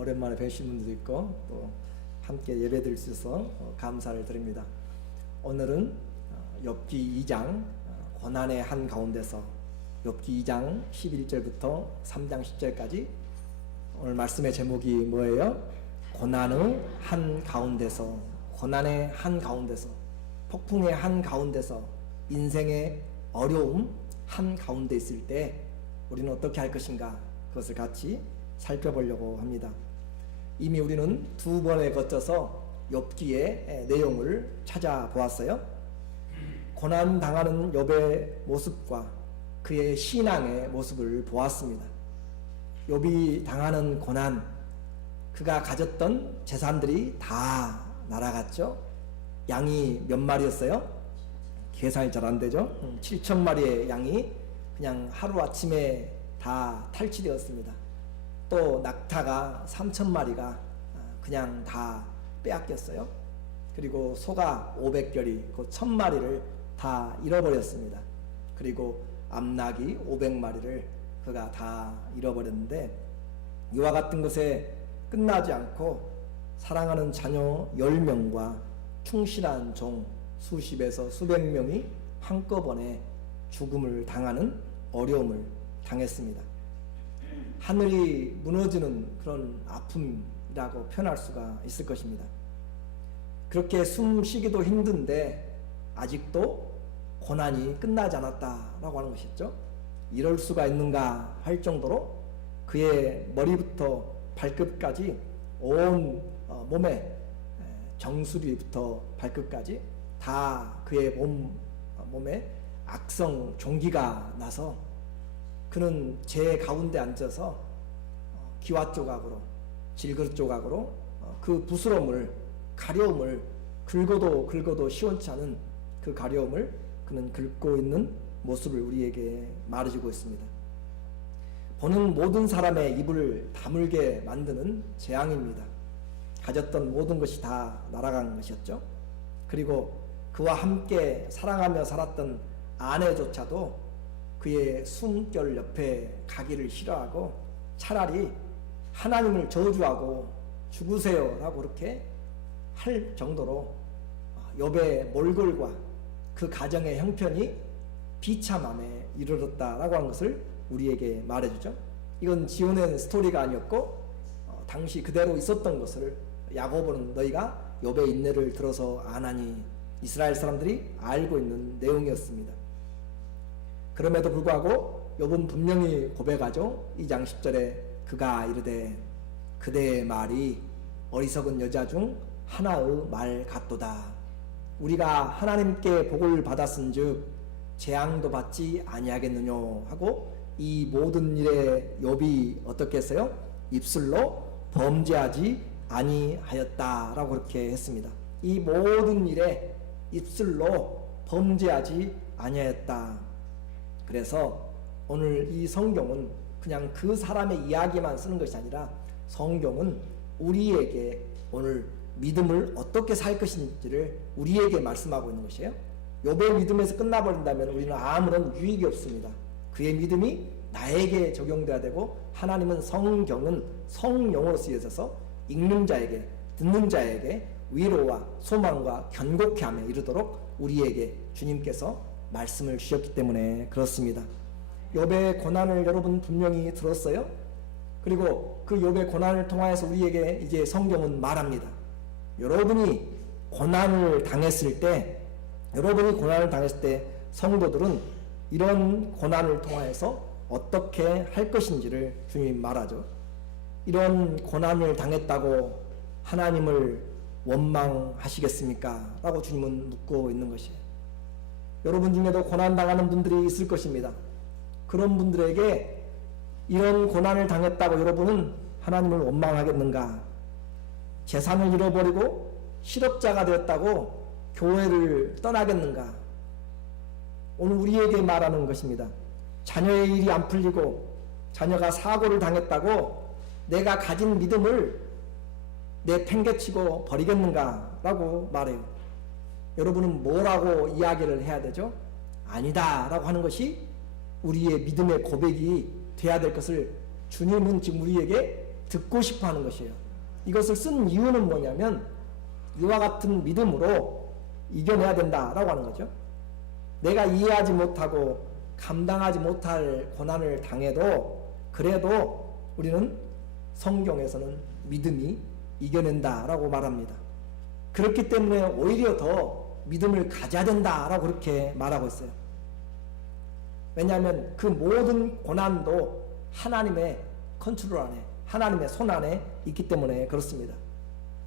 오랜만에 뵈신 분들도 있고 또 함께 예배드릴 수 있어서 감사를 드립니다. 오늘은 욥기 2장 고난의 한 가운데서 욥기 2장 11절부터 3장 10절까지 오늘 말씀의 제목이 뭐예요? 고난의 한 가운데서, 고난의 한 가운데서, 폭풍의 한 가운데서, 인생의 어려움 한 가운데 있을 때 우리는 어떻게 할 것인가, 그것을 같이 살펴보려고 합니다. 이미 우리는 두 번에 거쳐서 욥기의 내용을 찾아보았어요. 고난 당하는 욥의 모습과 그의 신앙의 모습을 보았습니다. 욥이 당하는 고난, 그가 가졌던 재산들이 다 날아갔죠. 양이 몇 마리였어요? 계산이 잘 안 되죠. 7,000마리의 양이 그냥 하루아침에 다 탈취되었습니다. 또 낙타가 3,000마리가 그냥 다 빼앗겼어요. 그리고 소가 500결이, 그 1,000마리를 다 잃어버렸습니다. 그리고 암낙이 500마리를 그가 다 잃어버렸는데, 이와 같은 것에 끝나지 않고 사랑하는 자녀 10명과 충실한 종 수십에서 수백 명이 한꺼번에 죽음을 당하는 어려움을 당했습니다. 하늘이 무너지는 그런 아픔이라고 표현할 수가 있을 것입니다. 그렇게 숨 쉬기도 힘든데 아직도 고난이 끝나지 않았다라고 하는 것이죠. 이럴 수가 있는가 할 정도로 그의 머리부터 발끝까지 온 몸에, 정수리부터 발끝까지 다 그의 몸에 악성 종기가 나서 그는 제 가운데 앉아서 기와 조각으로, 질그릇 조각으로 그 부스럼을, 가려움을 긁어도 시원치 않은 그 가려움을 그는 긁고 있는 모습을 우리에게 말해주고 있습니다. 보는 모든 사람의 입을 다물게 만드는 재앙입니다. 가졌던 모든 것이 다 날아간 것이었죠. 그리고 그와 함께 사랑하며 살았던 아내조차도 그의 숨결 옆에 가기를 싫어하고 차라리 하나님을 저주하고 죽으세요 라고 그렇게 할 정도로 욥의 몰골과 그 가정의 형편이 비참함에 이르렀다라고 하는 것을 우리에게 말해주죠. 이건 지어낸 스토리가 아니었고 당시 그대로 있었던 것을 야고보는 너희가 욥의 인내를 들어서 아나니, 이스라엘 사람들이 알고 있는 내용이었습니다. 그럼에도 불구하고 욥은 분명히 고백하죠. 2장 10절에 그가 이르되 그대의 말이 어리석은 여자 중 하나의 말 같도다. 우리가 하나님께 복을 받았은즉 재앙도 받지 아니하겠느냐 하고 이 모든 일에 욥이 어떻게 했어요? 입술로 범죄하지 아니하였다라고 그렇게 했습니다. 이 모든 일에 입술로 범죄하지 아니하였다. 그래서 오늘 이 성경은 그냥 그 사람의 이야기만 쓰는 것이 아니라 성경은 우리에게 오늘 믿음을 어떻게 살 것인지를 우리에게 말씀하고 있는 것이에요. 욥의 믿음에서 끝나버린다면 우리는 아무런 유익이 없습니다. 그의 믿음이 나에게 적용돼야 되고, 하나님은 성경은 성령으로 쓰여져서 읽는 자에게, 듣는 자에게 위로와 소망과 견고케 함에 이르도록 우리에게 주님께서 말씀을 주셨기 때문에 그렇습니다. 욥의 고난을 여러분 분명히 들었어요. 그리고 그 욥의 고난을 통하여서 우리에게 이제 성경은 말합니다. 여러분이 고난을 당했을 때, 성도들은 이런 고난을 통하여서 어떻게 할 것인지를 주님이 말하죠. 이런 고난을 당했다고 하나님을 원망하시겠습니까? 라고 주님은 묻고 있는 것이에요. 여러분 중에도 고난당하는 분들이 있을 것입니다. 그런 분들에게 이런 고난을 당했다고 여러분은 하나님을 원망하겠는가? 재산을 잃어버리고 실업자가 되었다고 교회를 떠나겠는가? 오늘 우리에게 말하는 것입니다. 자녀의 일이 안 풀리고 자녀가 사고를 당했다고 내가 가진 믿음을 내팽개치고 버리겠는가? 라고 말해요. 여러분은 뭐라고 이야기를 해야 되죠? 아니다 라고 하는 것이 우리의 믿음의 고백이 돼야 될 것을 주님은 지금 우리에게 듣고 싶어 하는 것이에요. 이것을 쓴 이유는 뭐냐면 이와 같은 믿음으로 이겨내야 된다라고 하는 거죠. 내가 이해하지 못하고 감당하지 못할 고난을 당해도 그래도 우리는 성경에서는 믿음이 이겨낸다라고 말합니다. 그렇기 때문에 오히려 더 믿음을 가져야 된다라고 그렇게 말하고 있어요. 왜냐하면 그 모든 고난도 하나님의 컨트롤 안에, 하나님의 손 안에 있기 때문에 그렇습니다.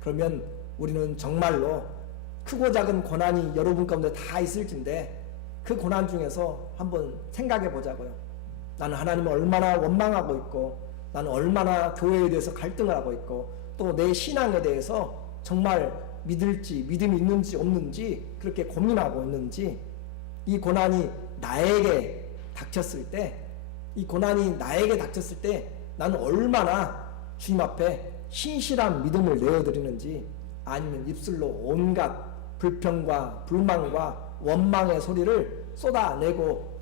그러면 우리는 정말로 크고 작은 고난이 여러분 가운데 다 있을진데 그 고난 중에서 한번 생각해 보자고요. 나는 하나님을 얼마나 원망하고 있고, 나는 얼마나 교회에 대해서 갈등을 하고 있고, 또 내 신앙에 대해서 정말 믿을지, 믿음이 있는지 없는지 그렇게 고민하고 있는지, 이 고난이 나에게 닥쳤을 때, 이 고난이 나에게 닥쳤을 때 나는 얼마나 주님 앞에 신실한 믿음을 내어드리는지, 아니면 입술로 온갖 불평과 불만과 원망의 소리를 쏟아내고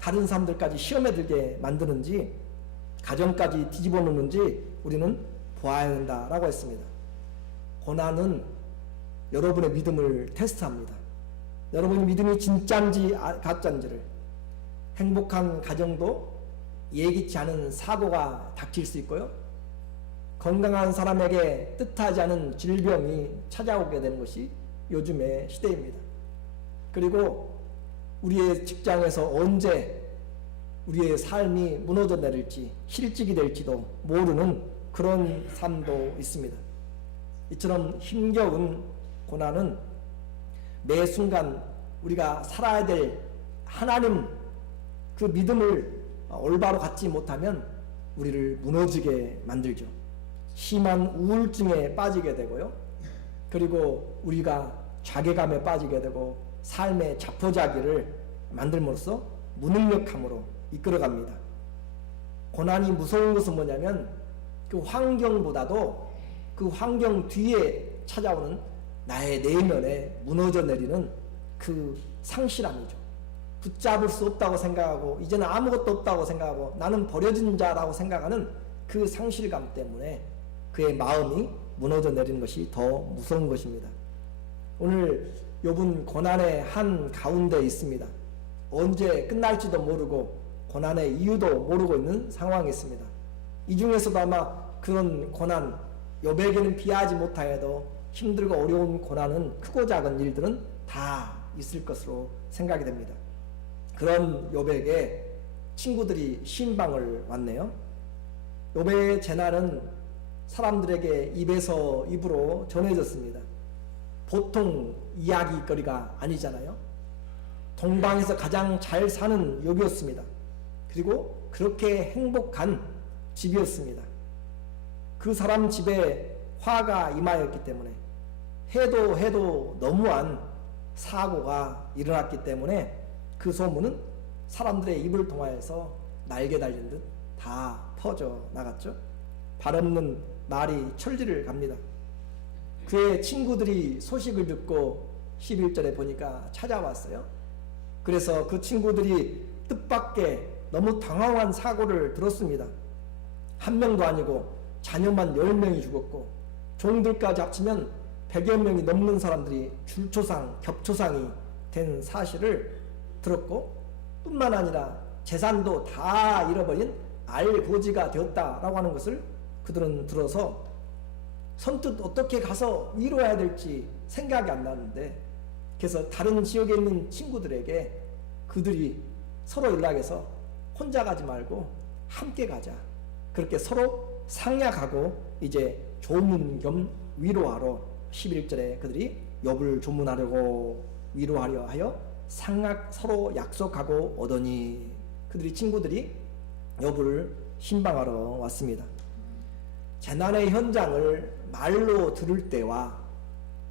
다른 사람들까지 시험에 들게 만드는지, 가정까지 뒤집어 놓는지 우리는 보아야 한다라고 했습니다. 고난은 여러분의 믿음을 테스트합니다. 여러분의 믿음이 진짜인지 가짜인지를. 행복한 가정도 예기치 않은 사고가 닥칠 수 있고요. 건강한 사람에게 뜻하지 않은 질병이 찾아오게 되는 것이 요즘의 시대입니다. 그리고 우리의 직장에서 언제 우리의 삶이 무너져 내릴지, 실직이 될지도 모르는 그런 삶도 있습니다. 이처럼 힘겨운 고난은 매 순간 우리가 살아야 될 하나님 그 믿음을 올바로 갖지 못하면 우리를 무너지게 만들죠. 심한 우울증에 빠지게 되고요. 그리고 우리가 자괴감에 빠지게 되고 삶의 자포자기를 만들므로써 무능력함으로 이끌어갑니다. 고난이 무서운 것은 뭐냐면 그 환경보다도 그 환경 뒤에 찾아오는 나의 내면에 무너져 내리는 그 상실함이죠. 붙잡을 수 없다고 생각하고 이제는 아무것도 없다고 생각하고 나는 버려진 자라고 생각하는 그 상실감 때문에 그의 마음이 무너져 내리는 것이 더 무서운 것입니다. 오늘 욥은 고난의 한 가운데 있습니다. 언제 끝날지도 모르고 고난의 이유도 모르고 있는 상황이 있습니다. 이 중에서도 아마 그런 고난, 욥에게는 비하지 못하여도 힘들고 어려운 고난은 크고 작은 일들은 다 있을 것으로 생각이 됩니다. 그런 욥에게 친구들이 신방을 왔네요. 욥의 재난은 사람들에게 입에서 입으로 전해졌습니다. 보통 이야기거리가 아니잖아요. 동방에서 가장 잘 사는 욥이었습니다. 그리고 그렇게 행복한 집이었습니다. 그 사람 집에 화가 임하였기 때문에 해도 너무한 사고가 일어났기 때문에 그 소문은 사람들의 입을 통하여서 날개 달린 듯 다 퍼져 나갔죠. 발없는 말이 천리를 갑니다. 그의 친구들이 소식을 듣고 11절에 보니까 찾아왔어요. 그래서 그 친구들이 뜻밖의 너무 당황한 사고를 들었습니다. 한 명도 아니고 자녀만 10명이 죽었고 종들까지 합치면 100여 명이 넘는 사람들이 줄초상, 겹초상이 된 사실을 들었고, 뿐만 아니라 재산도 다 잃어버린 알고지가 되었다라고 하는 것을 그들은 들어서 선뜻 어떻게 가서 위로해야 될지 생각이 안 나는데, 그래서 다른 지역에 있는 친구들에게 그들이 서로 연락해서 혼자 가지 말고 함께 가자, 그렇게 서로 상약하고 이제 조문 겸 위로하러 11절에 그들이 욥을 조문하려고 위로하려 하여 서로 약속하고 오더니, 그들이 친구들이 욥을 신방하러 왔습니다. 재난의 현장을 말로 들을 때와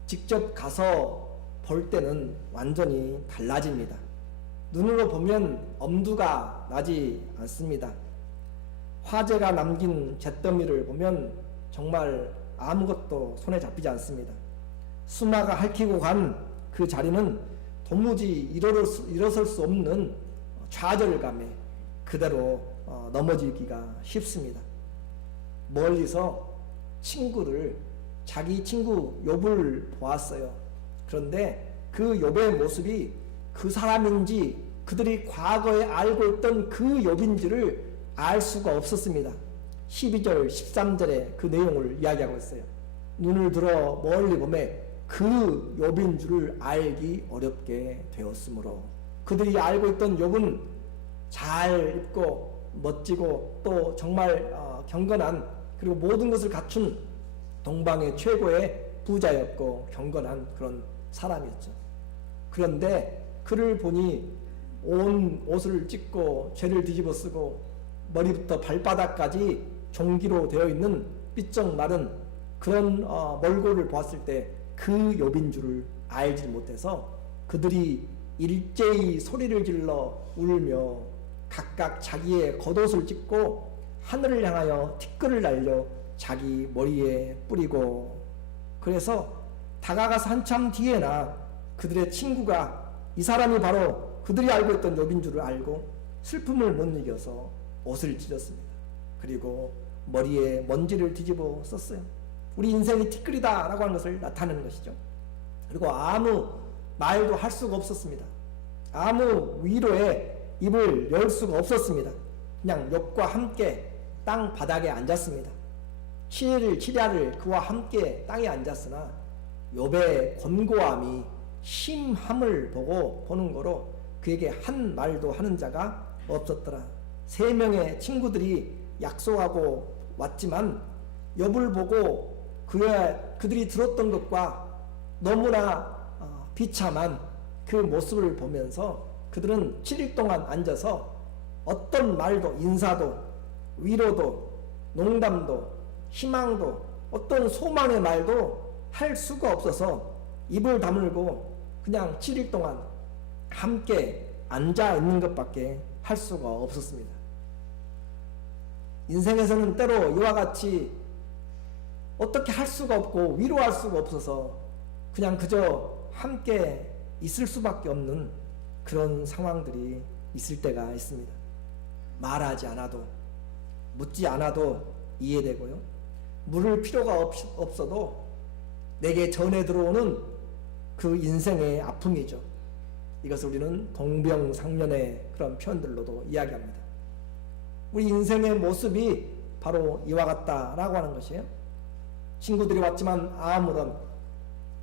직접 가서 볼 때는 완전히 달라집니다. 눈으로 보면 엄두가 나지 않습니다. 화재가 남긴 잿더미를 보면 정말 아무것도 손에 잡히지 않습니다. 수나가 핥히고 간 그 자리는 도무지 일어설 수 없는 좌절감에 그대로 넘어지기가 쉽습니다. 멀리서 친구를, 자기 친구 욥을 보았어요. 그런데 그 욥의 모습이 그 사람인지 그들이 과거에 알고 있던 그 욥인지를 알 수가 없었습니다. 12절 13절에 그 내용을 이야기하고 있어요. 눈을 들어 멀리 보매 그 욥인 줄을 알기 어렵게 되었으므로, 그들이 알고 있던 욥은 잘 입고 멋지고 또 정말 경건한, 그리고 모든 것을 갖춘 동방의 최고의 부자였고 경건한 그런 사람이었죠. 그런데 그를 보니 온 옷을 찢고 죄를 뒤집어 쓰고 머리부터 발바닥까지 종기로 되어 있는 삐쩍 마른 그런 몰골을 보았을 때 그 욥인 줄을 알지 못해서 그들이 일제히 소리를 질러 울며 각각 자기의 겉옷을 찢고 하늘을 향하여 티끌을 날려 자기 머리에 뿌리고, 그래서 다가가서 한참 뒤에나 그들의 친구가 이 사람이 바로 그들이 알고 있던 욥인 줄을 알고 슬픔을 못 이겨서 옷을 찢었습니다. 그리고 머리에 먼지를 뒤집어 썼어요. 우리 인생이 티끌이다 라고 하는 것을 나타내는 것이죠. 그리고 아무 말도 할 수가 없었습니다. 아무 위로에 입을 열 수가 없었습니다. 그냥 욥과 함께 땅 바닥에 앉았습니다. 7일을 그와 함께 땅에 앉았으나 욥의 권고함이 심함을 보는 거로 그에게 한 말도 하는 자가 없었더라. 3명의 친구들이 약속하고 왔지만 욥을 보고 그들이 들었던 것과 너무나 비참한 그 모습을 보면서 그들은 7일 동안 앉아서 어떤 말도, 인사도, 위로도, 농담도, 희망도, 어떤 소망의 말도 할 수가 없어서 입을 다물고 그냥 7일 동안 함께 앉아 있는 것밖에 할 수가 없었습니다. 인생에서는 때로 이와 같이 어떻게 할 수가 없고 위로할 수가 없어서 그냥 그저 함께 있을 수밖에 없는 그런 상황들이 있을 때가 있습니다. 말하지 않아도, 묻지 않아도 이해되고요. 물을 필요가 없어도 내게 전해 들어오는 그 인생의 아픔이죠. 이것을 우리는 동병상련의 그런 표현들로도 이야기합니다. 우리 인생의 모습이 바로 이와 같다라고 하는 것이에요. 친구들이 왔지만 아무런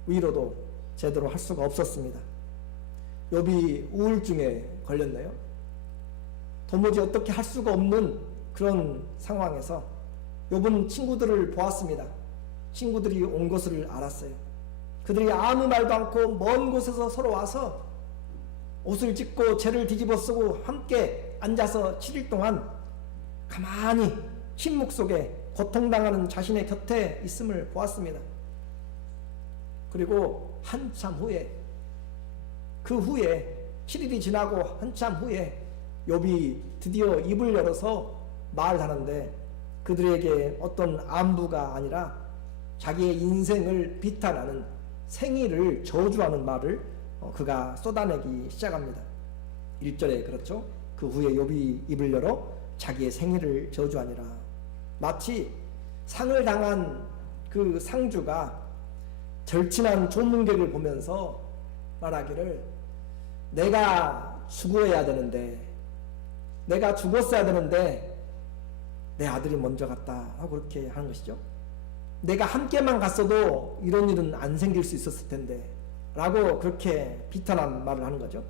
위로도 제대로 할 수가 없었습니다. 욥이 우울증에 걸렸네요. 도무지 어떻게 할 수가 없는 그런 상황에서 욥은 친구들을 보았습니다. 친구들이 온 것을 알았어요. 그들이 아무 말도 않고 먼 곳에서 서로 와서 옷을 찢고 죄를 뒤집어 쓰고 함께 앉아서 7일 동안 가만히 침묵 속에 고통당하는 자신의 곁에 있음을 보았습니다. 그리고 한참 후에, 그 후에 7일이 지나고 한참 후에 욥이 드디어 입을 열어서 말하는데 그들에게 어떤 안부가 아니라 자기의 인생을 비탄하는, 생일을 저주하는 말을 그가 쏟아내기 시작합니다. 1절에 그렇죠. 그 후에 욥이 입을 열어 자기의 생일을 저주하니라. 마치 상을 당한 그 상주가 절친한 조문객을 보면서 말하기를, 내가 죽어야 되는데, 내가 죽었어야 되는데 내 아들이 먼저 갔다 하고 그렇게 하는 것이죠. 내가 함께만 갔어도 이런 일은 안 생길 수 있었을 텐데 라고 그렇게 비탄한 말을 하는 거죠.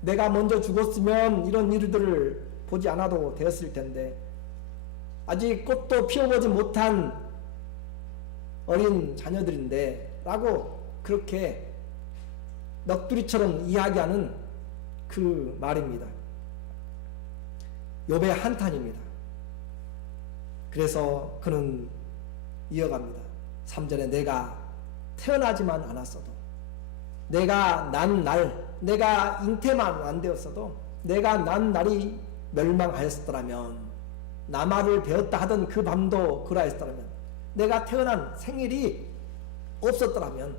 내가 먼저 죽었으면 이런 일들을 보지 않아도 되었을 텐데, 아직 꽃도 피워보지 못한 어린 자녀들인데 라고 그렇게 넋두리처럼 이야기하는 그 말입니다. 욥의 한탄입니다. 그래서 그는 이어갑니다. 3절에 내가 태어나지만 않았어도, 내가 난 날, 내가 잉태만 안 되었어도, 내가 난 날이 멸망하였더라면, 나말을 배웠다 하던 그 밤도 그러하였더라면, 내가 태어난 생일이 없었더라면,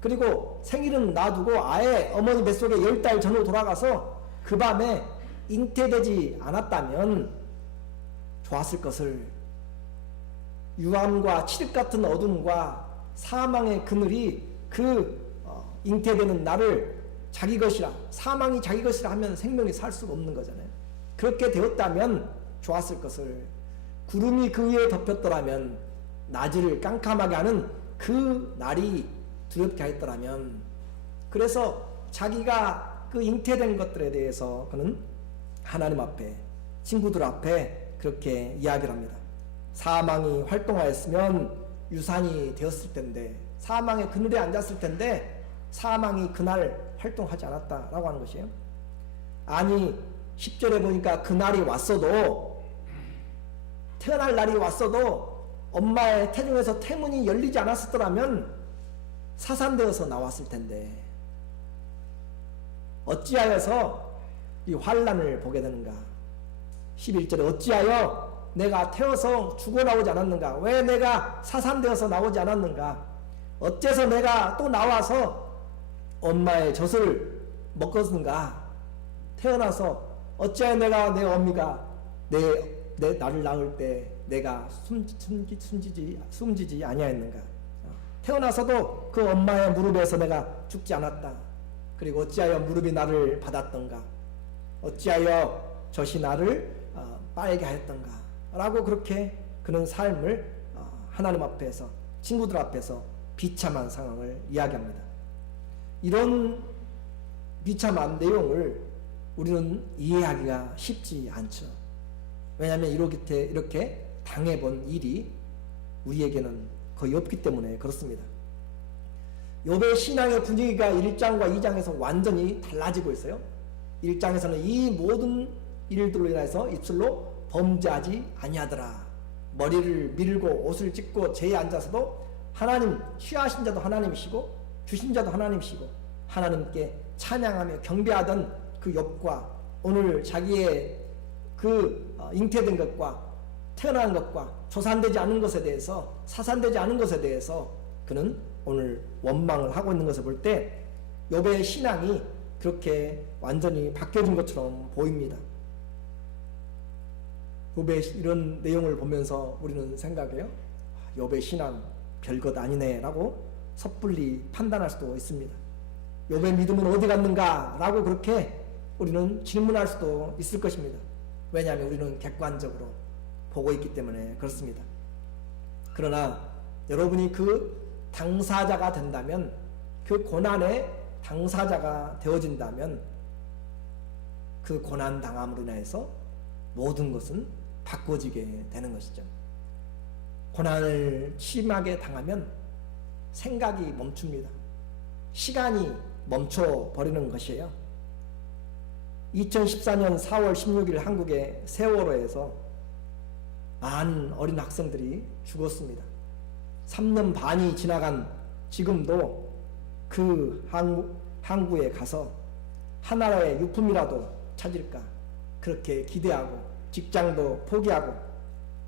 그리고 생일은 놔두고 아예 어머니 뱃속에 10달 전으로 돌아가서 그 밤에 잉태되지 않았다면 좋았을 것을 유암과 칠흑 같은 어둠과 사망의 그늘이 잉태되는 나를 자기 것이라, 사망이 자기 것이라 하면 생명이 살 수가 없는 거잖아요. 그렇게 되었다면 좋았을 것을, 구름이 그 위에 덮였더라면, 낮을 깜깜하게 하는 그 날이 두렵게 하였더라면, 그래서 자기가 그 잉태된 것들에 대해서 그는 하나님 앞에, 친구들 앞에 그렇게 이야기를 합니다. 사망이 활동하였으면 유산이 되었을 텐데, 사망의 그늘에 앉았을 텐데 사망이 그날 활동하지 않았다라고 하는 것이에요. 아니 10절에 보니까 그날이 왔어도, 태어날 날이 왔어도 엄마의 태중에서 태문이 열리지 않았더라면 사산되어서 나왔을 텐데 어찌하여서 이 환난을 보게 되는가. 11절에 어찌하여 내가 태어서 죽어 나오지 않았는가, 왜 내가 사산되어서 나오지 않았는가, 어째서 내가 또 나와서 엄마의 젖을 먹었는가, 태어나서 어찌하여 내가 내 어미가 내 나를 낳을 때 내가 숨지지 아니하였는가, 태어나서도 그 엄마의 무릎에서 내가 죽지 않았다, 그리고 어찌하여 무릎이 나를 받았던가, 어찌하여 젖이 나를 빨게 하였던가 라고 그렇게 그는 삶을 하나님 앞에서, 친구들 앞에서 비참한 상황을 이야기합니다. 이런 비참한 내용을 우리는 이해하기가 쉽지 않죠. 왜냐하면 이렇게 당해본 일이 우리에게는 거의 없기 때문에 그렇습니다. 욥의 신앙의 분위기가 1장과 2장에서 완전히 달라지고 있어요. 1장에서는 이 모든 일들로 인해서 입술로 범죄하지 아니하더라, 머리를 밀고 옷을 찢고 제에 앉아서도 하나님, 취하신 자도 하나님이시고 주신 자도 하나님이시고 하나님께 찬양하며 경배하던 그 욥과 오늘 자기의 잉태된 것과 태어난 것과 조산되지 않은 것에 대해서, 사산되지 않은 것에 대해서 그는 오늘 원망을 하고 있는 것을 볼 때 욥의 신앙이 그렇게 완전히 바뀌어진 것처럼 보입니다. 욥의 이런 내용을 보면서 우리는 생각해요. 욥의 신앙 별것 아니네 라고 섣불리 판단할 수도 있습니다. 욥의 믿음은 어디 갔는가 라고 그렇게 우리는 질문할 수도 있을 것입니다. 왜냐하면 우리는 객관적으로 보고 있기 때문에 그렇습니다. 그러나 여러분이 그 당사자가 된다면, 그 고난의 당사자가 되어진다면 그 고난 당함으로 인해서 모든 것은 바꿔지게 되는 것이죠. 고난을 심하게 당하면 생각이 멈춥니다. 시간이 멈춰버리는 것이에요. 2014년 4월 16일 한국의 세월호에서 많은 어린 학생들이 죽었습니다. 3년 반이 지나간 지금도 그 항구에 가서 하나의 유품이라도 찾을까 그렇게 기대하고, 직장도 포기하고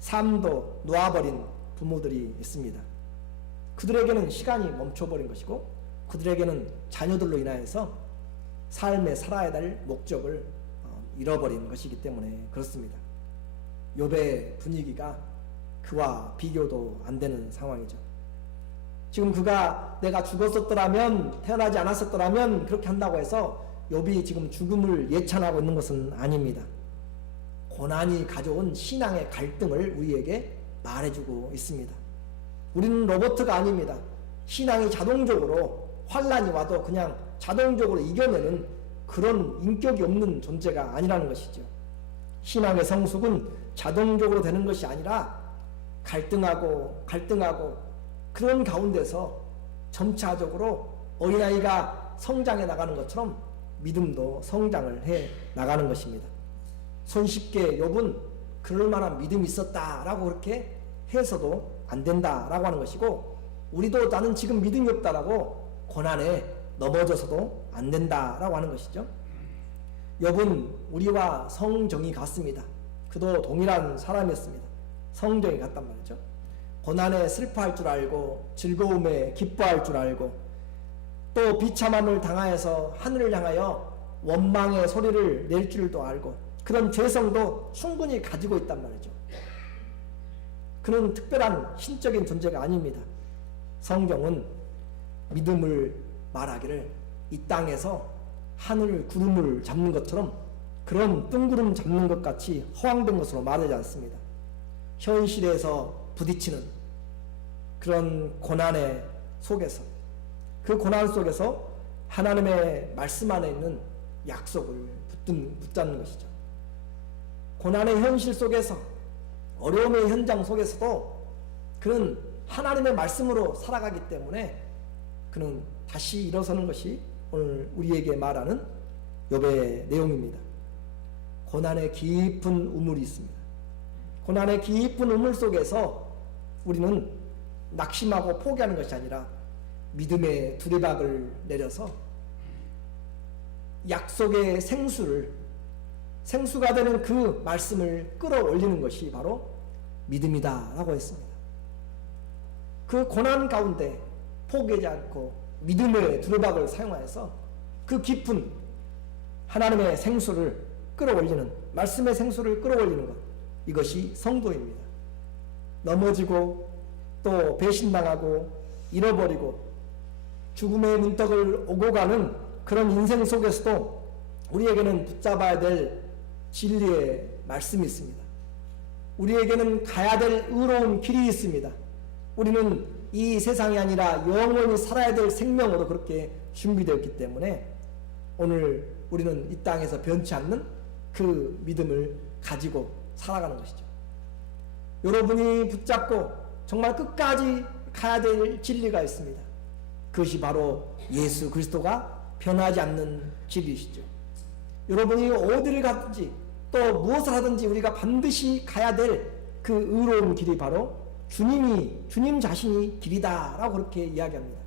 삶도 놓아버린 부모들이 있습니다. 그들에게는 시간이 멈춰버린 것이고, 그들에게는 자녀들로 인하여서 삶에 살아야 될 목적을 잃어버린 것이기 때문에 그렇습니다. 욥의 분위기가 그와 비교도 안 되는 상황이죠. 지금 그가 내가 죽었었더라면, 태어나지 않았었더라면 그렇게 한다고 해서 욥이 지금 죽음을 예찬하고 있는 것은 아닙니다. 고난이 가져온 신앙의 갈등을 우리에게 말해주고 있습니다. 우리는 로봇가 아닙니다. 신앙이 자동적으로, 환난이 와도 그냥 자동적으로 이겨내는 그런 인격이 없는 존재가 아니라는 것이죠. 신앙의 성숙은 자동적으로 되는 것이 아니라 갈등하고 그런 가운데서 점차적으로 어린아이가 성장해 나가는 것처럼 믿음도 성장을 해 나가는 것입니다. 손쉽게 욥은 그럴 만한 믿음이 있었다라고 그렇게 해서도 안 된다라고 하는 것이고, 우리도 나는 지금 믿음이 없다라고 고난에 넘어져서도 안 된다라고 하는 것이죠. 욥은 우리와 성정이 같습니다. 그도 동일한 사람이었습니다. 성정이 같단 말이죠. 고난에 슬퍼할 줄 알고 즐거움에 기뻐할 줄 알고, 또 비참함을 당하여서 하늘을 향하여 원망의 소리를 낼 줄도 알고, 그런 죄성도 충분히 가지고 있단 말이죠. 그는 특별한 신적인 존재가 아닙니다. 성경은 믿음을 말하기를 이 땅에서 하늘 구름을 잡는 것처럼 그런 뜬구름 잡는 것 같이 허황된 것으로 말하지 않습니다. 현실에서 부딪히는 그런 고난의 속에서, 그 고난 속에서 하나님의 말씀 안에 있는 약속을 붙잡는 것이죠. 고난의 현실 속에서, 어려움의 현장 속에서도 그는 하나님의 말씀으로 살아가기 때문에 그는 다시 일어서는 것이 오늘 우리에게 말하는 욥의 내용입니다. 고난의 깊은 우물이 있습니다. 고난의 깊은 우물 속에서 우리는 낙심하고 포기하는 것이 아니라 믿음의 두레박을 내려서 약속의 생수가 되는 그 말씀을 끌어올리는 것이 바로 믿음이다 라고 했습니다. 그 고난 가운데 포기하지 않고 믿음의 두레박을 사용하여서 그 깊은 하나님의 생수를 끌어올리는, 말씀의 생수를 끌어올리는 것, 이것이 성도입니다. 넘어지고 또 배신당하고 잃어버리고 죽음의 문턱을 오고 가는 그런 인생 속에서도 우리에게는 붙잡아야 될 진리의 말씀이 있습니다. 우리에게는 가야 될 의로운 길이 있습니다. 우리는 이 세상이 아니라 영원히 살아야 될 생명으로 그렇게 준비되었기 때문에 오늘 우리는 이 땅에서 변치 않는 그 믿음을 가지고 살아가는 것이죠. 여러분이 붙잡고 정말 끝까지 가야 될 진리가 있습니다. 그것이 바로 예수 그리스도가 변하지 않는 진리시죠. 여러분이 어디를 가든지 또 무엇을 하든지 우리가 반드시 가야 될 그 의로운 길이 바로 주님 자신이 길이다 라고 그렇게 이야기합니다.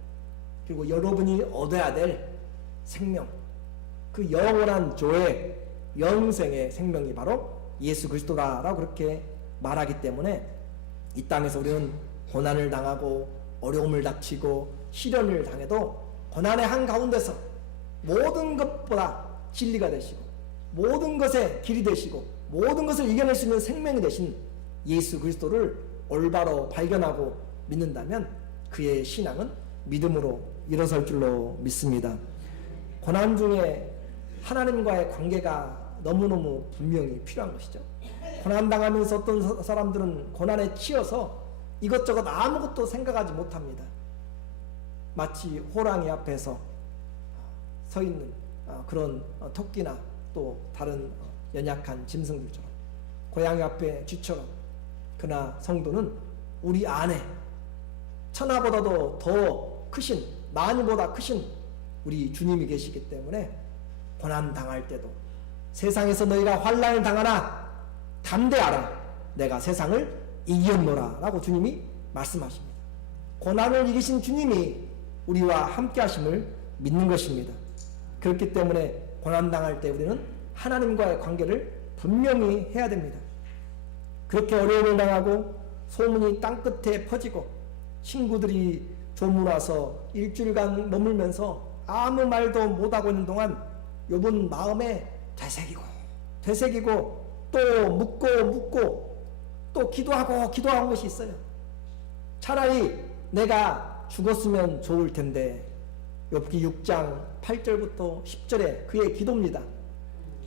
그리고 여러분이 얻어야 될 생명, 그 영원한 조의 영생의 생명이 바로 예수 그리스도다 라고 그렇게 말하기 때문에 이 땅에서 우리는 고난을 당하고 어려움을 닥치고 시련을 당해도 고난의 한가운데서 모든 것보다 진리가 되시고 모든 것의 길이 되시고 모든 것을 이겨낼 수 있는 생명이 되신 예수 그리스도를 올바로 발견하고 믿는다면 그의 신앙은 믿음으로 일어설 줄로 믿습니다. 고난 중에 하나님과의 관계가 너무너무 분명히 필요한 것이죠. 고난당하면서 어떤 사람들은 고난에 치여서 이것저것 아무것도 생각하지 못합니다. 마치 호랑이 앞에서 서 있는 그런 토끼나 또 다른 연약한 짐승들처럼, 고양이 앞에 쥐처럼. 그러나 성도는 우리 안에 천하보다도 더 크신, 만유보다 크신 우리 주님이 계시기 때문에 고난 당할 때도 세상에서 너희가 환난을 당하나 담대하라, 내가 세상을 이겼노라 라고 주님이 말씀하십니다. 고난을 이기신 주님이 우리와 함께 하심을 믿는 것입니다. 그렇기 때문에 고난 당할 때 우리는 하나님과의 관계를 분명히 해야 됩니다. 그렇게 어려움을 당하고 소문이 땅끝에 퍼지고 친구들이 조문 와서 일주일간 머물면서 아무 말도 못하고 있는 동안 욥은 마음에 되새기고 또 묻고 또 기도한 것이 있어요. 차라리 내가 죽었으면 좋을 텐데. 욥기 6장 8절부터 10절에 그의 기도입니다.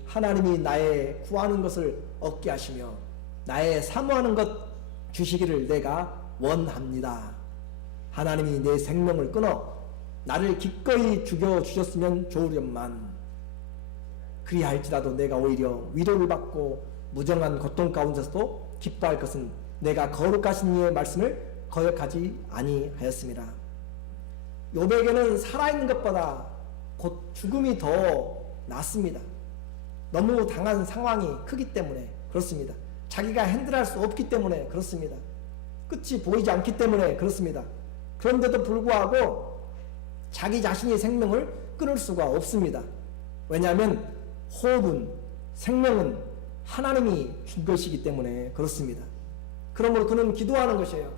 하나님이 나의 구하는 것을 얻게 하시며 나의 사모하는 것 주시기를 내가 원합니다. 하나님이 내 생명을 끊어 나를 기꺼이 죽여주셨으면 좋으련만, 그리할지라도 내가 오히려 위로를 받고 무정한 고통 가운데서도 기뻐할 것은 내가 거룩하신 이의 말씀을 거역하지 아니하였습니다. 욥에게는 살아있는 것보다 곧 죽음이 더 낫습니다. 너무 당한 상황이 크기 때문에 그렇습니다. 자기가 핸들할 수 없기 때문에 그렇습니다. 끝이 보이지 않기 때문에 그렇습니다. 그런데도 불구하고 자기 자신의 생명을 끊을 수가 없습니다. 왜냐하면 호흡은, 생명은 하나님이 준 것이기 때문에 그렇습니다. 그러므로 그는 기도하는 것이에요.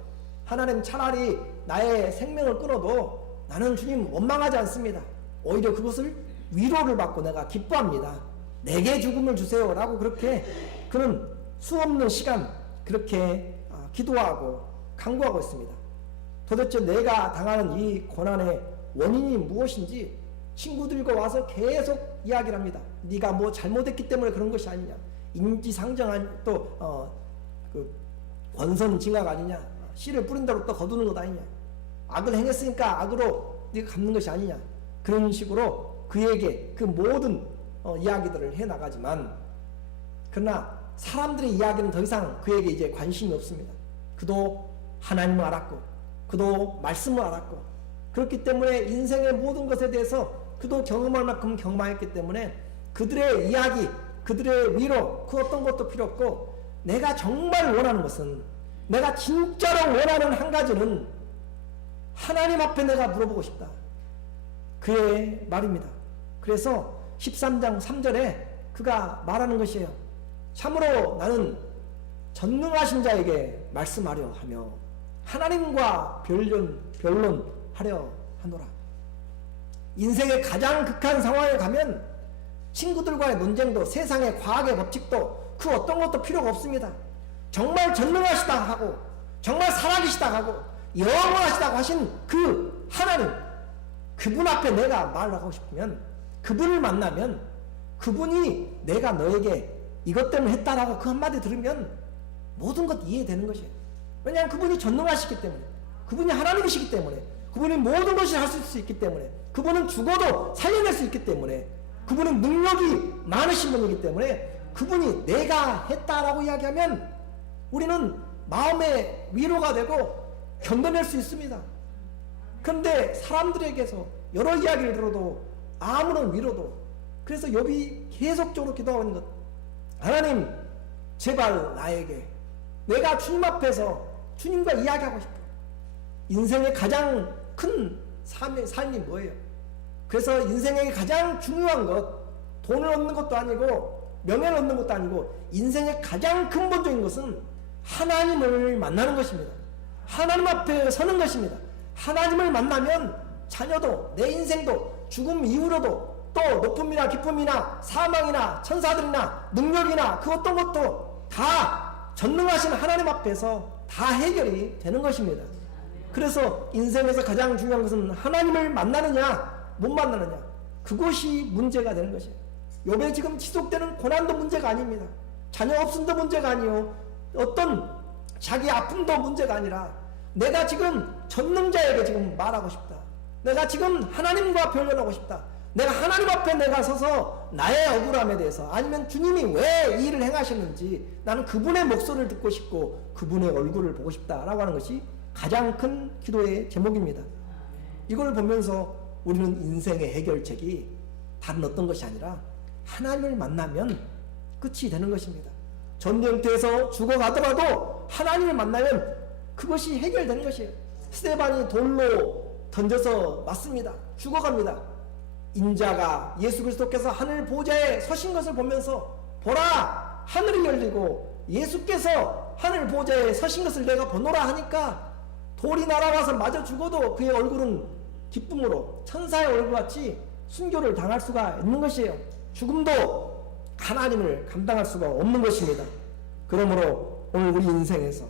하나님, 차라리 나의 생명을 끊어도 나는 주님 원망하지 않습니다. 오히려 그것을 위로를 받고 내가 기뻐합니다. 내게 죽음을 주세요 라고 그렇게 그는 수없는 시간 그렇게 기도하고 간구하고 있습니다. 도대체 내가 당하는 이 고난의 원인이 무엇인지 친구들과 와서 계속 이야기를 합니다. 네가 뭐 잘못했기 때문에 그런 것이 아니냐, 인지상정한 또 권선징악 아니냐, 씨를 뿌린 대로 또 거두는 것 아니냐, 악을 행했으니까 악으로 네가 갚는 것이 아니냐, 그런 식으로 그에게 그 모든 이야기들을 해나가지만, 그러나 사람들의 이야기는 더 이상 그에게 이제 관심이 없습니다. 그도 하나님을 알았고 그도 말씀을 알았고, 그렇기 때문에 인생의 모든 것에 대해서 그도 경험할 만큼 경험했기 때문에 그들의 이야기, 그들의 위로, 그 어떤 것도 필요 없고, 내가 정말 원하는 것은, 내가 진짜로 원하는 한 가지는 하나님 앞에 내가 물어보고 싶다, 그의 말입니다. 그래서 13장 3절에 그가 말하는 것이에요. 참으로 나는 전능하신 자에게 말씀하려 하며 하나님과 변론하려 하노라. 인생의 가장 극한 상황에 가면 친구들과의 논쟁도, 세상의 과학의 법칙도, 그 어떤 것도 필요가 없습니다. 정말 전능하시다 하고, 정말 살아계시다 하고, 영원하시다고 하신 그 하나님, 그분 앞에 내가 말을 하고 싶으면, 그분을 만나면 그분이 내가 너에게 이것 때문에 했다라고 그 한마디 들으면 모든 것 이해되는 것이에요. 왜냐하면 그분이 전능하시기 때문에, 그분이 하나님이시기 때문에, 그분이 모든 것을 하실 수 있기 때문에, 그분은 죽어도 살려낼 수 있기 때문에, 그분은 능력이 많으신 분이기 때문에, 그분이 내가 했다라고 이야기하면 우리는 마음의 위로가 되고 견뎌낼 수 있습니다. 그런데 사람들에게서 여러 이야기를 들어도 아무런 위로도, 그래서 욥이 계속적으로 기도하는 것, 하나님 제발 나에게, 내가 주님 앞에서 주님과 이야기하고 싶어. 인생의 가장 큰 삶이 뭐예요? 그래서 인생의 가장 중요한 것, 돈을 얻는 것도 아니고 명예를 얻는 것도 아니고, 인생의 가장 근본적인 것은 하나님을 만나는 것입니다. 하나님 앞에 서는 것입니다. 하나님을 만나면 자녀도, 내 인생도, 죽음 이후로도, 또 높음이나 기쁨이나 사망이나 천사들이나 능력이나 그 어떤 것도 다 전능하신 하나님 앞에서 다 해결이 되는 것입니다. 그래서 인생에서 가장 중요한 것은 하나님을 만나느냐 못 만나느냐, 그것이 문제가 되는 것이에요. 욥의 지금 지속되는 고난도 문제가 아닙니다. 자녀 없음도 문제가 아니요, 어떤 자기 아픔도 문제가 아니라, 내가 지금 전능자에게 지금 말하고 싶다, 내가 지금 하나님과 변론하고 싶다, 내가 하나님 앞에 내가 서서 나의 억울함에 대해서, 아니면 주님이 왜 이 일을 행하셨는지 나는 그분의 목소리를 듣고 싶고 그분의 얼굴을 보고 싶다라고 하는 것이 가장 큰 기도의 제목입니다. 이걸 보면서 우리는 인생의 해결책이 다른 어떤 것이 아니라 하나님을 만나면 끝이 되는 것입니다. 전쟁터에서 죽어가더라도 하나님을 만나면 그것이 해결되는 것이에요. 스데반이 돌로 던져서 맞습니다. 죽어갑니다. 인자가 예수 그리스도께서 하늘 보좌에 서신 것을 보면서, 보라 하늘이 열리고 예수께서 하늘 보좌에 서신 것을 내가 보노라 하니까, 돌이 날아와서 맞아 죽어도 그의 얼굴은 기쁨으로 천사의 얼굴같이 순교를 당할 수가 있는 것이에요. 죽음도 하나님을 감당할 수가 없는 것입니다. 그러므로 오늘 우리 인생에서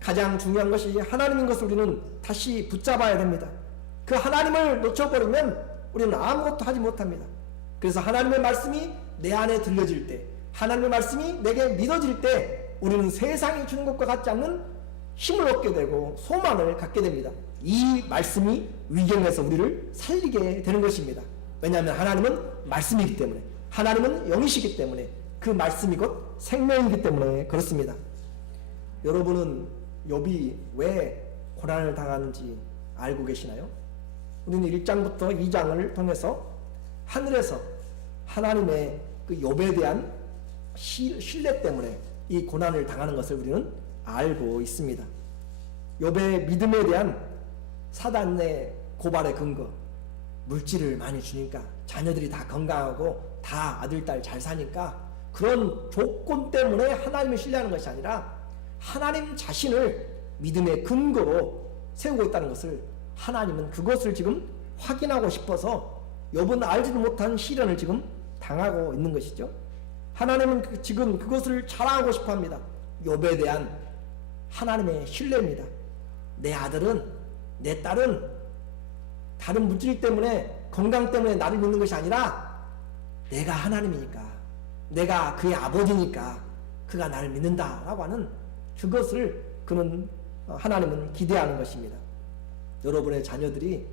가장 중요한 것이 하나님인 것을 우리는 다시 붙잡아야 됩니다. 그 하나님을 놓쳐버리면 우리는 아무것도 하지 못합니다. 그래서 하나님의 말씀이 내 안에 들려질 때, 하나님의 말씀이 내게 믿어질 때, 우리는 세상이 주는 것과 같지 않는 힘을 얻게 되고 소망을 갖게 됩니다. 이 말씀이 위경에서 우리를 살리게 되는 것입니다. 왜냐하면 하나님은 말씀이기 때문에, 하나님은 영이시기 때문에, 그 말씀이 곧 생명이기 때문에 그렇습니다. 여러분은 욥이 왜 고난을 당하는지 알고 계시나요? 우리는 1장부터 2장을 통해서 하늘에서 하나님의 그 욥에 대한 신뢰 때문에 이 고난을 당하는 것을 우리는 알고 있습니다. 욥의 믿음에 대한 사단의 고발의 근거, 물질을 많이 주니까, 자녀들이 다 건강하고 다 아들, 딸 잘 사니까, 그런 조건 때문에 하나님을 신뢰하는 것이 아니라 하나님 자신을 믿음의 근거로 세우고 있다는 것을, 하나님은 그것을 지금 확인하고 싶어서 욥은 알지도 못한 시련을 지금 당하고 있는 것이죠. 하나님은 지금 그것을 자랑하고 싶어 합니다. 욥에 대한 하나님의 신뢰입니다. 내 아들은, 내 딸은 다른 물질 때문에, 건강 때문에 나를 믿는 것이 아니라 내가 하나님이니까, 내가 그의 아버지니까 그가 나를 믿는다라고 하는 그것을 하나님은 기대하는 것입니다. 여러분의 자녀들이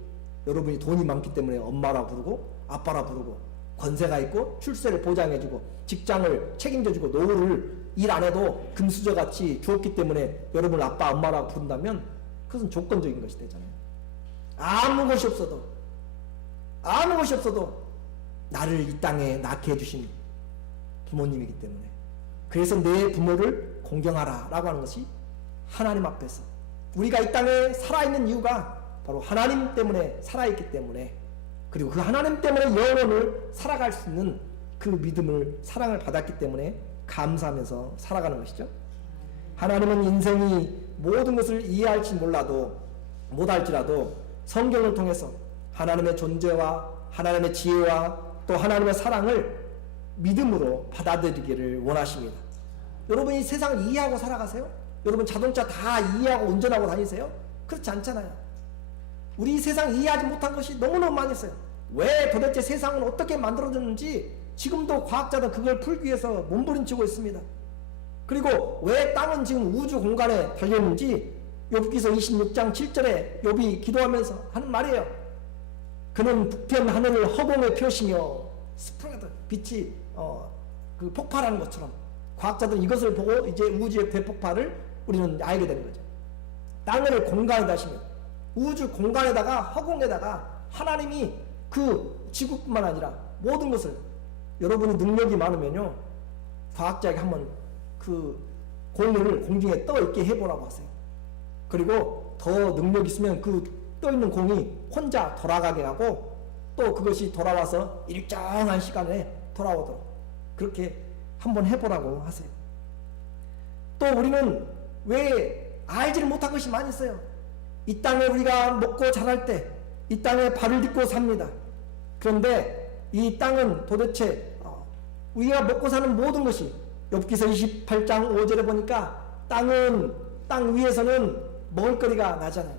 여러분이 돈이 많기 때문에 엄마라 부르고 아빠라 부르고, 권세가 있고 출세를 보장해주고 직장을 책임져주고 노후를 일 안 해도 금수저같이 주었기 때문에 여러분을 아빠 엄마라 부른다면 그것은 조건적인 것이 되잖아요. 아무 것이 없어도 나를 이 땅에 낳게 해주신 부모님이기 때문에, 그래서 내 부모를 공경하라 라고 하는 것이 하나님 앞에서 우리가 이 땅에 살아있는 이유가 바로 하나님 때문에 살아있기 때문에, 그리고 그 하나님 때문에 영혼을 살아갈 수 있는 그 믿음을, 사랑을 받았기 때문에 감사하면서 살아가는 것이죠. 하나님은 인생이 모든 것을 이해할지 못할지라도 성경을 통해서 하나님의 존재와 하나님의 지혜와 또 하나님의 사랑을 믿음으로 받아들이기를 원하십니다. 여러분 이 세상 이해하고 살아가세요? 여러분 자동차 다 이해하고 운전하고 다니세요? 그렇지 않잖아요. 우리 이 세상 이해하지 못한 것이 너무너무 많이 있어요. 왜 도대체 세상은 어떻게 만들어졌는지 지금도 과학자들은 그걸 풀기 위해서 몸부림치고 있습니다. 그리고 왜 땅은 지금 우주 공간에 달려있는지 욥기서 26장 7절에 욥이 기도하면서 하는 말이에요. 그는 북편 하늘을 허공에 펴시며 스프레드, 빛이 그 폭발하는 것처럼, 과학자들은 이것을 보고 이제 우주의 대폭발을 우리는 알게 되는 거죠. 땅을 공간에다 하시면, 우주 공간에다가 허공에다가 하나님이 그 지구뿐만 아니라 모든 것을, 여러분이 능력이 많으면요, 과학자에게 한번 그 공을 공중에 떠 있게 해보라고 하세요. 그리고 더 능력 있으면 그 떠 있는 공이 혼자 돌아가게 하고 또 그것이 돌아와서 일정한 시간에 돌아오도록 그렇게 한번 해보라고 하세요. 또 우리는 왜 알지를 못한 것이 많이 있어요. 이 땅에 우리가 먹고 자랄 때 이 땅에 발을 딛고 삽니다. 그런데 이 땅은 도대체 우리가 먹고 사는 모든 것이, 욥기서 28장 5절에 보니까 땅 위에서는 먹을거리가 나잖아요.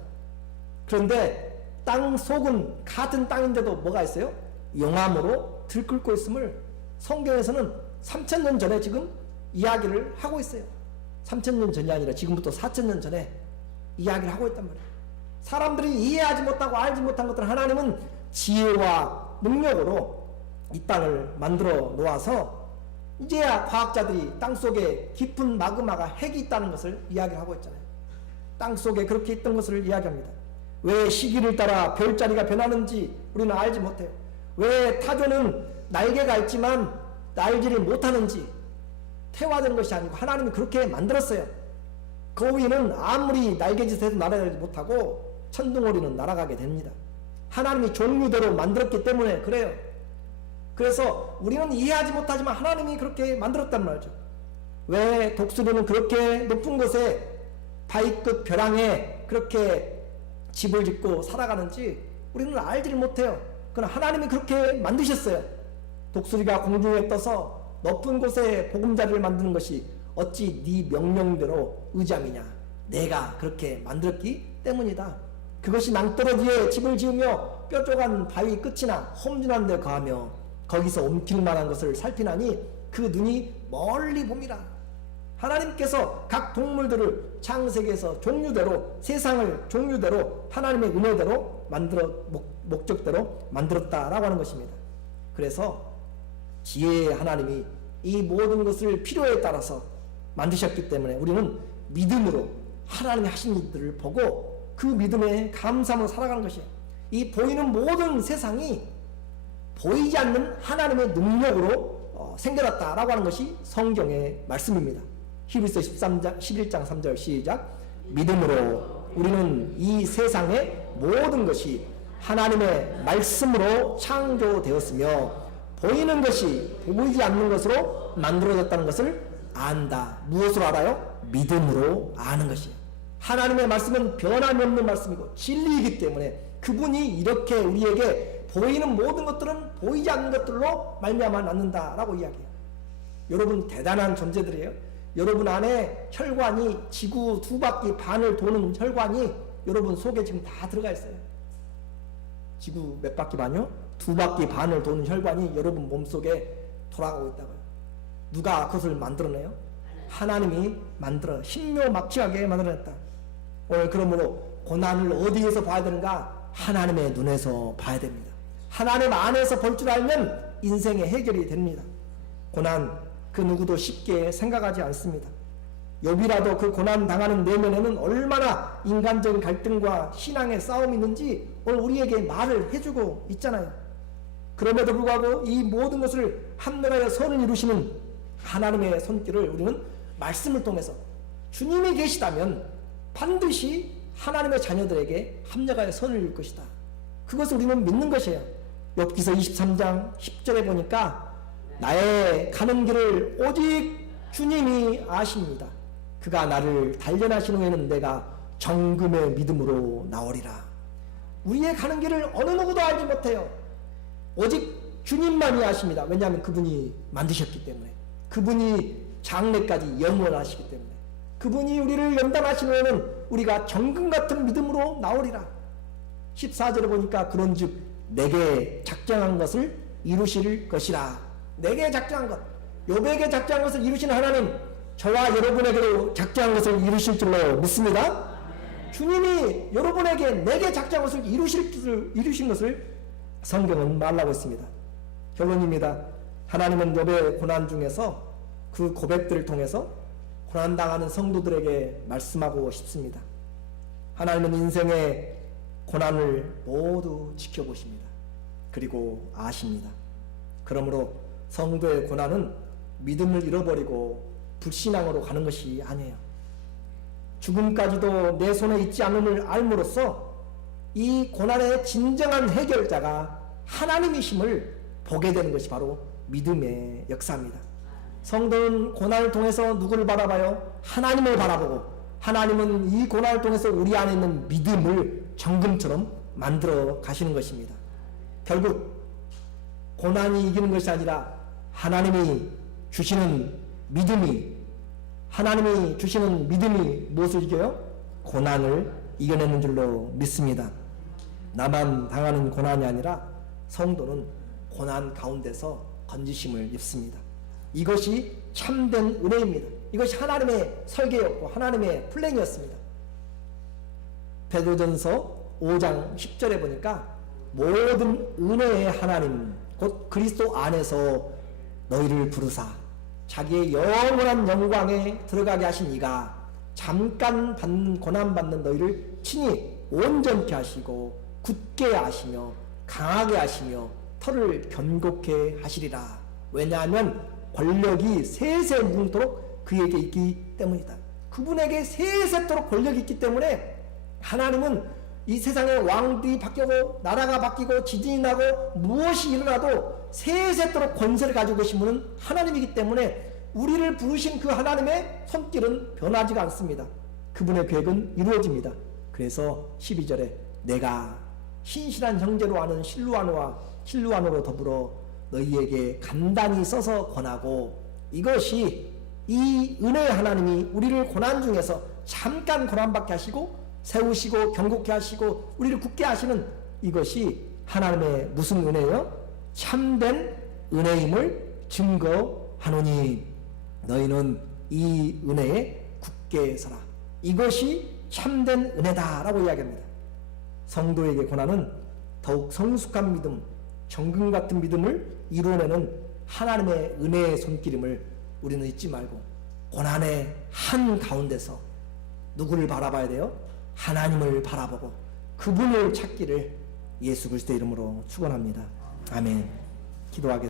그런데 땅 속은 같은 땅인데도 뭐가 있어요? 용암으로 들끓고 있음을 성경에서는 3000년 전에 지금 이야기를 하고 있어요. 3000년 전이 아니라 지금부터 4000년 전에 이야기를 하고 있단 말이에요. 사람들이 이해하지 못하고 알지 못한 것들을 하나님은 지혜와 능력으로 이 땅을 만들어 놓아서 이제야 과학자들이 땅속에 깊은 마그마가 핵이 있다는 것을 이야기를 하고 있잖아요. 땅속에 그렇게 있던 것을 이야기합니다. 왜 시기를 따라 별자리가 변하는지 우리는 알지 못해요. 왜 타조는 날개가 있지만 날지를 못하는지, 태화된 것이 아니고 하나님이 그렇게 만들었어요. 거위는 아무리 날개짓해도 날아가지 못하고 천둥오리는 날아가게 됩니다. 하나님이 종류대로 만들었기 때문에 그래요. 그래서 우리는 이해하지 못하지만 하나님이 그렇게 만들었단 말이죠. 왜 독수리는 그렇게 높은 곳에 바위 끝 벼랑에 그렇게 집을 짓고 살아가는지 우리는 알지를 못해요. 그러나 하나님이 그렇게 만드셨어요. 독수리가 공중에 떠서 높은 곳에 보금자리를 만드는 것이 어찌 네 명령대로 의잠이냐. 내가 그렇게 만들었기 때문이다. 그것이 낭떠러지에 집을 지으며 뾰족한 바위 끝이나 험준한 데 거하며 거기서 옮길 만한 것을 살피나니 그 눈이 멀리 봄이라. 하나님께서 각 동물들을 창세기에서 종류대로, 세상을 종류대로 하나님의 은혜대로 목적대로 만들었다라고 하는 것입니다. 그래서 지혜의 하나님이 이 모든 것을 필요에 따라서 만드셨기 때문에 우리는 믿음으로 하나님이 하신 일들을 보고 그 믿음에 감사함으로 살아가는 것이에요. 이 보이는 모든 세상이 보이지 않는 하나님의 능력으로 생겨났다라고 하는 것이 성경의 말씀입니다. 히브리서 11장 3절 시작. 믿음으로 우리는 이 세상의 모든 것이 하나님의 말씀으로 창조되었으며 보이는 것이 보이지 않는 것으로 만들어졌다는 것을 안다. 무엇으로 알아요? 믿음으로 아는 것이에요. 하나님의 말씀은 변함이 없는 말씀이고 진리이기 때문에 그분이 이렇게 우리에게 보이는 모든 것들은 보이지 않는 것들로 말미암아 낳는다라고 이야기해요. 여러분 대단한 존재들이에요. 여러분 안에 혈관이 지구 2바퀴 반을 도는 혈관이 여러분 속에 지금 다 들어가 있어요. 지구 몇 바퀴 반이요? 2바퀴 반을 도는 혈관이 여러분 몸속에 돌아가고 있다고요. 누가 그것을 만들어내요? 하나님이 만들어 신묘막측하게 만들어냈다. 오늘 그러므로 고난을 어디에서 봐야 되는가? 하나님의 눈에서 봐야 됩니다. 하나님 안에서 볼 줄 알면 인생의 해결이 됩니다. 고난 그 누구도 쉽게 생각하지 않습니다. 욥이라도 그 고난 당하는 내면에는 얼마나 인간적인 갈등과 신앙의 싸움이 있는지 오늘 우리에게 말을 해주고 있잖아요. 그럼에도 불구하고 이 모든 것을 합력하여 선을 이루시는 하나님의 손길을 우리는 말씀을 통해서 주님이 계시다면 반드시 하나님의 자녀들에게 합력하여 선을 이룰 것이다. 그것을 우리는 믿는 것이에요. 욥기서 23장 10절에 보니까 나의 가는 길을 오직 주님이 아십니다. 그가 나를 단련하신 후에는 내가 정금의 믿음으로 나오리라. 우리의 가는 길을 어느 누구도 알지 못해요. 오직 주님만이 아십니다. 왜냐하면 그분이 만드셨기 때문에, 그분이 장래까지 영원하시기 때문에, 그분이 우리를 연단하신 후에는 우리가 정금 같은 믿음으로 나오리라. 14절에 보니까 그런즉 내게 작정한 것을 이루실 것이라. 내게 작정한 것, 욥에게 작정한 것을 이루시는 하나님, 저와 여러분에게도 작정한 것을 이루실 줄로 믿습니다. 주님이 여러분에게 내게 작정한 것을 이루신 것을 성경은 말하고 있습니다. 결론입니다. 하나님은 욥의 고난 중에서 그 고백들을 통해서 고난당하는 성도들에게 말씀하고 싶습니다. 하나님은 인생의 고난을 모두 지켜보십니다. 그리고 아십니다. 그러므로 성도의 고난은 믿음을 잃어버리고 불신앙으로 가는 것이 아니에요. 죽음까지도 내 손에 있지 않음을 알므로써 이 고난의 진정한 해결자가 하나님이심을 보게 되는 것이 바로 믿음의 역사입니다. 성도는 고난을 통해서 누구를 바라봐요? 하나님을 바라보고, 하나님은 이 고난을 통해서 우리 안에 있는 믿음을 정금처럼 만들어 가시는 것입니다. 결국 고난이 이기는 것이 아니라 하나님이 주시는 믿음이 무엇을 이겨요? 고난을 이겨내는 줄로 믿습니다. 나만 당하는 고난이 아니라 성도는 고난 가운데서 건지심을 입습니다. 이것이 참된 은혜입니다. 이것이 하나님의 설계였고 하나님의 플랜이었습니다. 베드로전서 5장 10절에 보니까 모든 은혜의 하나님 곧 그리스도 안에서 너희를 부르사 자기의 영원한 영광에 들어가게 하신 이가 잠깐 고난받는 너희를 친히 온전케 하시고 굳게 하시며 강하게 하시며 털을 견고케 하시리라. 왜냐하면 권력이 세세 무궁토록 그에게 있기 때문이다. 그분에게 세세토록 권력이 있기 때문에 하나님은 이 세상의 왕들이 바뀌고 나라가 바뀌고 지진이 나고 무엇이 일어나도 세세토록 권세를 가지고 계신 분은 하나님이기 때문에 우리를 부르신 그 하나님의 손길은 변하지가 않습니다. 그분의 계획은 이루어집니다. 그래서 12절에 내가 신실한 형제로 아는 실루아노로 더불어 너희에게 간단히 써서 권하고, 이것이 이 은혜의 하나님이 우리를 고난 중에서 잠깐 고난받게 하시고 세우시고 경고케 하시고 우리를 굳게 하시는 이것이 하나님의 무슨 은혜예요? 참된 은혜임을 증거하노니 너희는 이 은혜에 굳게 서라. 이것이 참된 은혜다라고 이야기합니다. 성도에게 고난은 더욱 성숙한 믿음, 정금 같은 믿음을 이루어내는 하나님의 은혜의 손길임을 우리는 잊지 말고 고난의 한 가운데서 누구를 바라봐야 돼요? 하나님을 바라보고 그분을 찾기를 예수 그리스도의 이름으로 축원합니다. 아멘. 기도하겠습니다.